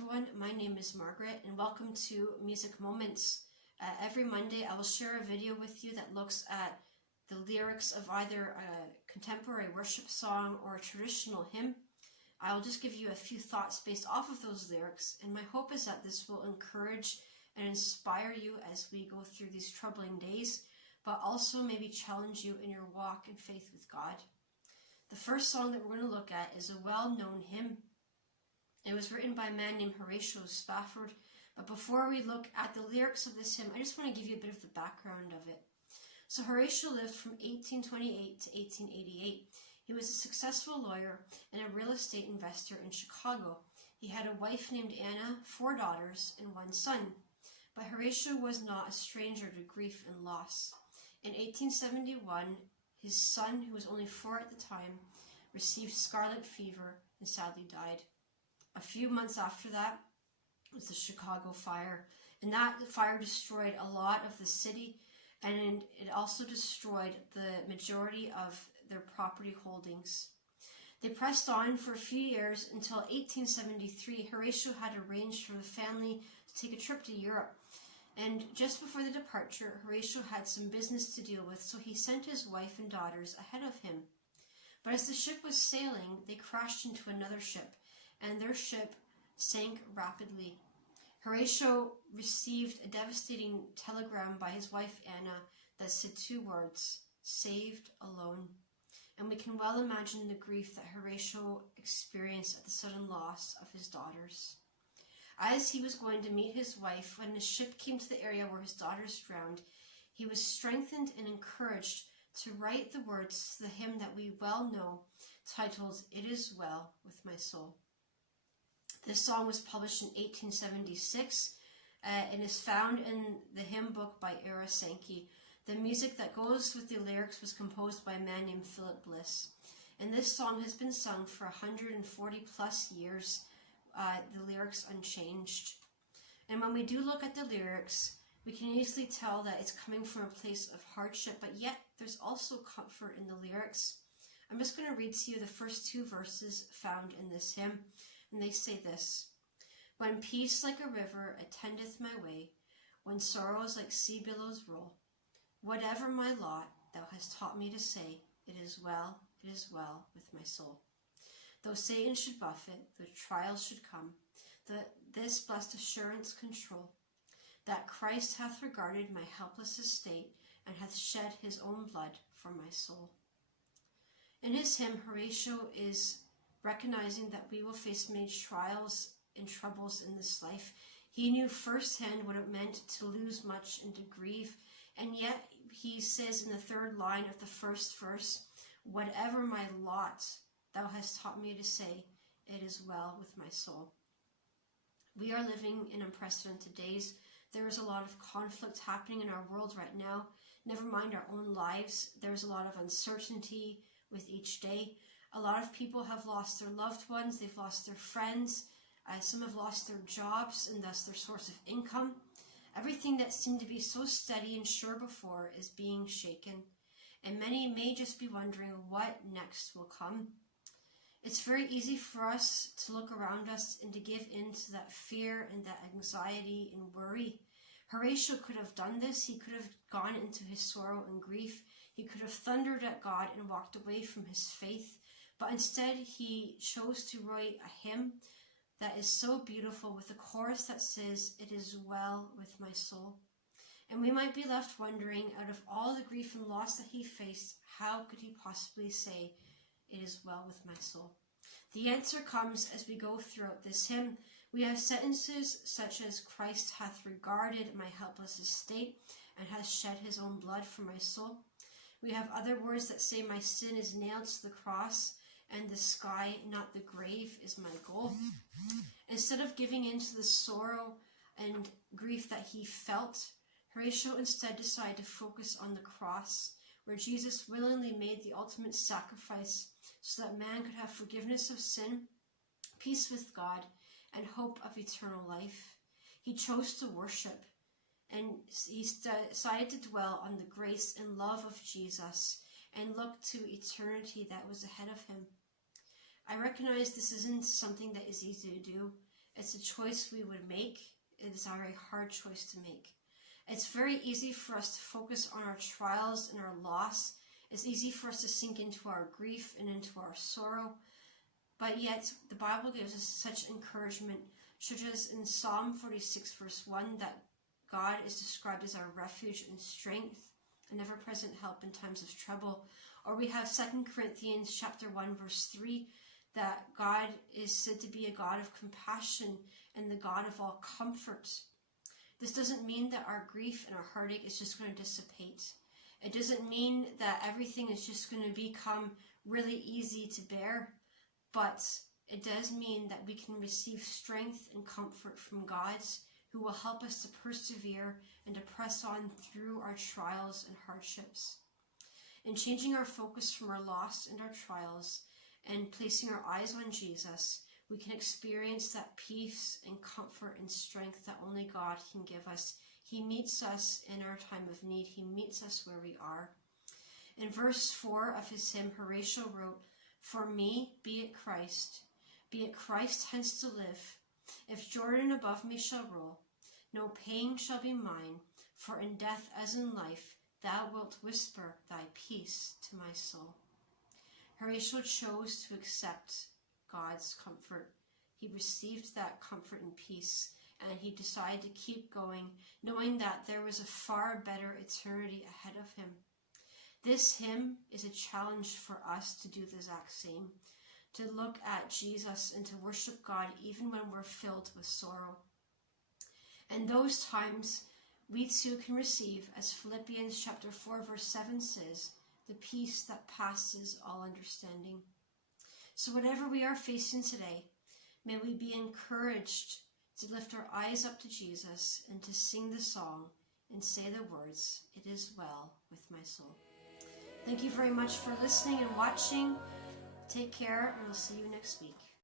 everyone, my name is Margaret and welcome to Music Moments. Every Monday I will share a video with you that looks at the lyrics of either a contemporary worship song or a traditional hymn. I will just give you a few thoughts based off of those lyrics, and my hope is that this will encourage and inspire you as we go through these troubling days, but also maybe challenge you in your walk in faith with God. The first song that we're going to look at is a well-known hymn. It was written by a man named Haratio Spafford, but before we look at the lyrics of this hymn, I just want to give you a bit of the background of it. So Haratio lived from 1828 to 1888. He was a successful lawyer and a real estate investor in Chicago. He had a wife named Anna, 4 daughters, and 1 son. But Haratio was not a stranger to grief and loss. In 1871, his son, who was only 4 at the time, received scarlet fever and sadly died. A few months after that was the Chicago fire, and that fire destroyed a lot of the city, and it also destroyed the majority of their property holdings. They pressed on for a few years until 1873. Haratio had arranged for the family to take a trip to Europe, and just before the departure, Haratio had some business to deal with, so he sent his wife and daughters ahead of him. But as the ship was sailing, they crashed into another ship, and their ship sank rapidly. Haratio received a devastating telegram by his wife Anna that said 2 words, "saved alone." And we can well imagine the grief that Haratio experienced at the sudden loss of his daughters. As he was going to meet his wife, when the ship came to the area where his daughters drowned, he was strengthened and encouraged to write the words to the hymn that we well know, titled, "It Is Well With My Soul." This song was published in 1876 and is found in the hymn book by Ira Sankey. The music that goes with the lyrics was composed by a man named Philip Bliss. And this song has been sung for 140 plus years, the lyrics unchanged. And when we do look at the lyrics, we can easily tell that it's coming from a place of hardship, but yet there's also comfort in the lyrics. I'm just going to read to you the first 2 verses found in this hymn. And they say this: "When peace like a river attendeth my way, when sorrows like sea billows roll, whatever my lot, thou hast taught me to say, it is well with my soul. Though Satan should buffet, though trials should come, this blessed assurance control, that Christ hath regarded my helpless estate, and hath shed his own blood for my soul." In his hymn, Haratio is recognizing that we will face many trials and troubles in this life. He knew firsthand what it meant to lose much and to grieve, and yet he says in the 3rd line of the 1st verse, "Whatever my lot, thou hast taught me to say, it is well with my soul." We are living in unprecedented days. There is a lot of conflict happening in our world right now. Never mind our own lives. There's a lot of uncertainty with each day. A lot of people have lost their loved ones, they've lost their friends, some have lost their jobs and thus their source of income. Everything that seemed to be so steady and sure before is being shaken, and many may just be wondering what next will come. It's very easy for us to look around us and to give in to that fear and that anxiety and worry. Haratio could have done this. He could have gone into his sorrow and grief. He could have thundered at God and walked away from his faith. But instead, he chose to write a hymn that is so beautiful with a chorus that says, "It is well with my soul." And we might be left wondering, out of all the grief and loss that he faced, how could he possibly say, "It is well with my soul"? The answer comes as we go throughout this hymn. We have sentences such as, "Christ hath regarded my helpless estate and hath shed his own blood for my soul." We have other words that say, "My sin is nailed to the cross, and the sky, not the grave, is my goal." Instead of giving in to the sorrow and grief that he felt, Haratio instead decided to focus on the cross, where Jesus willingly made the ultimate sacrifice so that man could have forgiveness of sin, peace with God, and hope of eternal life. He chose to worship, and he decided to dwell on the grace and love of Jesus and look to eternity that was ahead of him. I recognize this isn't something that is easy to do, It's a choice we would make. It is a very hard choice to make. It's very easy for us to focus on our trials and our loss. It's easy for us to sink into our grief and into our sorrow. But yet, the Bible gives us such encouragement, such as in Psalm 46 verse 1, that God is described as our refuge and strength, an ever-present help in times of trouble. Or we have 2 Corinthians chapter 1 verse 3, that God is said to be a God of compassion and the God of all comfort. This doesn't mean that our grief and our heartache is just going to dissipate. It doesn't mean that everything is just going to become really easy to bear, but it does mean that we can receive strength and comfort from God, who will help us to persevere and to press on through our trials and hardships. In changing our focus from our loss and our trials and placing our eyes on Jesus, we can experience that peace and comfort and strength that only God can give us. He meets us in our time of need. He meets us where we are. In verse 4 of his hymn, Haratio wrote, "For me, be it Christ hence to live. If Jordan above me shall roll, no pain shall be mine, for in death as in life, thou wilt whisper thy peace to my soul." Haratio chose to accept God's comfort. He received that comfort and peace, and he decided to keep going, knowing that there was a far better eternity ahead of him. This hymn is a challenge for us to do the exact same, to look at Jesus and to worship God even when we're filled with sorrow. And those times we too can receive, as Philippians chapter 4 verse 7 says, the peace that passes all understanding. So whatever we are facing today, may we be encouraged to lift our eyes up to Jesus and to sing the song and say the words, "It is well with my soul." Thank you very much for listening and watching. Take care, and we'll see you next week.